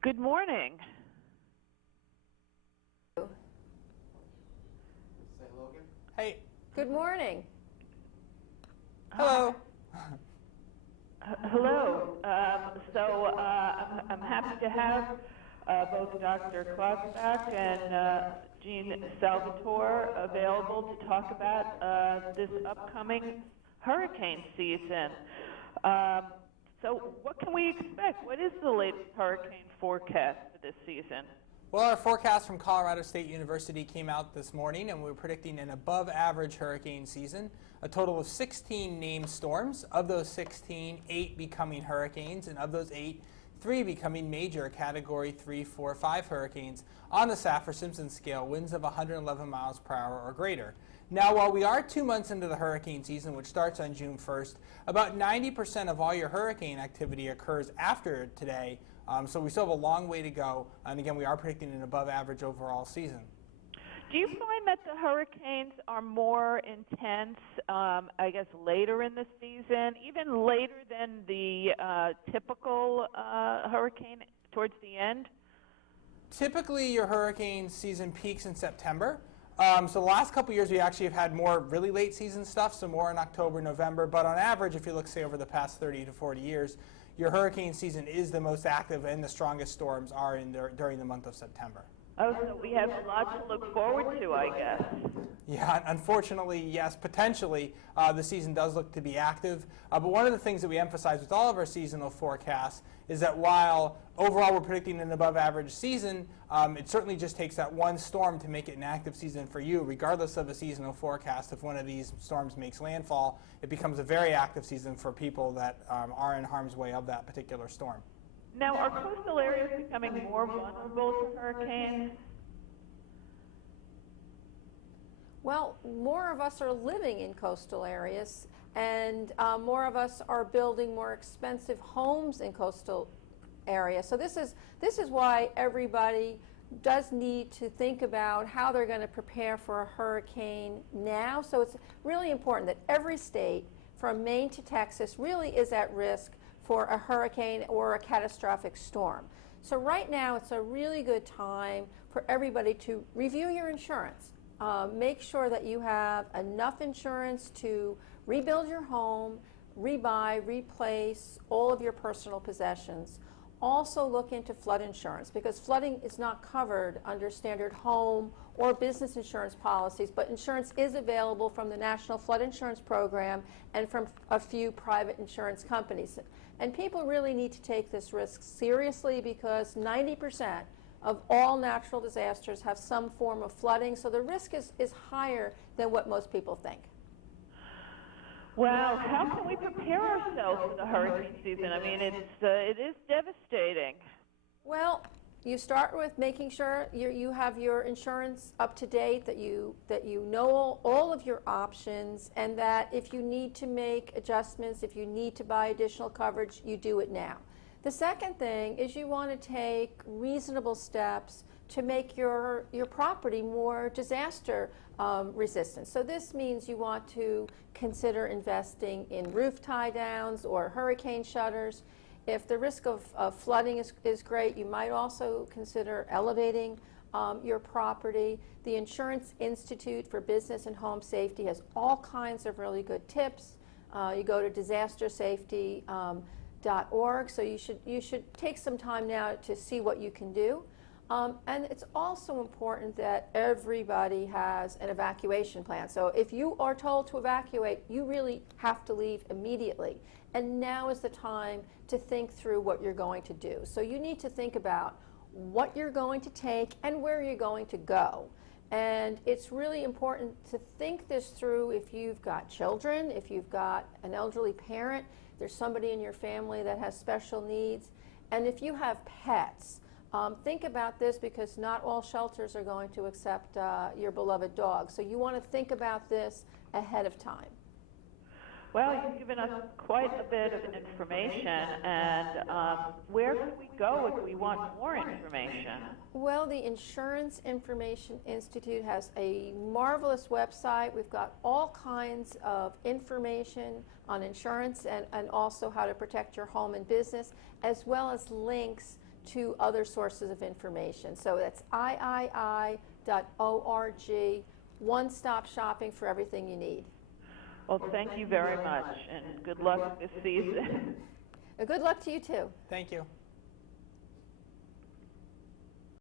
Good morning. Say hello again. Hey. Good morning. Hello. Hello. I'm happy to have both Dr. Klotzbach and Jean Salvatore available to talk about this upcoming hurricane season. So what can we expect? What is the latest hurricane forecast for this season? Well, our forecast from Colorado State University came out this morning, and we're predicting an above-average hurricane season, a total of 16 named storms. Of those 16, 8 becoming hurricanes, and of those 8, 3 becoming major Category 3, 4, 5 hurricanes on the Saffir-Simpson scale, winds of 111 miles per hour or greater. Now, while we are 2 months into the hurricane season, which starts on June 1st, about 90% of all your hurricane activity occurs after today, so we still have a long way to go, and again, we are predicting an above-average overall season. Do you find that the hurricanes are more intense, I guess, later in the season, even later than the typical hurricane towards the end? Typically, your hurricane season peaks in September. So the last couple years, we actually have had more really late season stuff, so more in October, November. But on average, if you look, say, over the past 30 to 40 years, your hurricane season is the most active and the strongest storms are during the month of September. Oh, so we have a lot to look forward to, I guess. Yeah, unfortunately, yes, potentially, the season does look to be active. But one of the things that we emphasize with all of our seasonal forecasts is that while overall we're predicting an above-average season, it certainly just takes that one storm to make it an active season for you. Regardless of a seasonal forecast, if one of these storms makes landfall, it becomes a very active season for people that are in harm's way of that particular storm. Now, are coastal areas becoming more vulnerable to hurricanes? Well, more of us are living in coastal areas, and more of us are building more expensive homes in coastal areas. So this is why everybody does need to think about how they're going to prepare for a hurricane now. So it's really important that every state, from Maine to Texas, really is at risk for a hurricane or a catastrophic storm. So right now it's a really good time for everybody to review your insurance. Make sure that you have enough insurance to rebuild your home, rebuy, replace all of your personal possessions. Also look into flood insurance, because flooding is not covered under standard home or business insurance policies, but insurance is available from the National Flood Insurance Program and from a few private insurance companies. And people really need to take this risk seriously, because 90% of all natural disasters have some form of flooding, so the risk is higher than what most people think. Well, how can we prepare ourselves for the hurricane season? I mean, it is devastating. Well, you start with making sure you have your insurance up to date, that you know all of your options, and that if you need to make adjustments, if you need to buy additional coverage, you do it now. The second thing is you want to take reasonable steps to make your property more disaster resistant. So this means you want to consider investing in roof tie downs or hurricane shutters. If the risk of flooding is great, you might also consider elevating your property. The Insurance Institute for Business and Home Safety has all kinds of really good tips. You go to disastersafety.org, so you should take some time now to see what you can do. And it's also important that everybody has an evacuation plan. So if you are told to evacuate, you really have to leave immediately. And now is the time to think through what you're going to do. So you need to think about what you're going to take and where you're going to go. And it's really important to think this through if you've got children, if you've got an elderly parent, there's somebody in your family that has special needs, and if you have pets. Think about this, because not all shelters are going to accept your beloved dog. So you want to think about this ahead of time. Well, you've given us quite a bit of information, and where can we go if we want more information? Well, the Insurance Information Institute has a marvelous website. We've got all kinds of information on insurance and also how to protect your home and business, as well as links to other sources of information. So that's iii.org, one-stop shopping for everything you need. Well, thank you very much, and good luck this season. Good luck to you too. Thank you.